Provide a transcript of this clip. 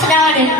started.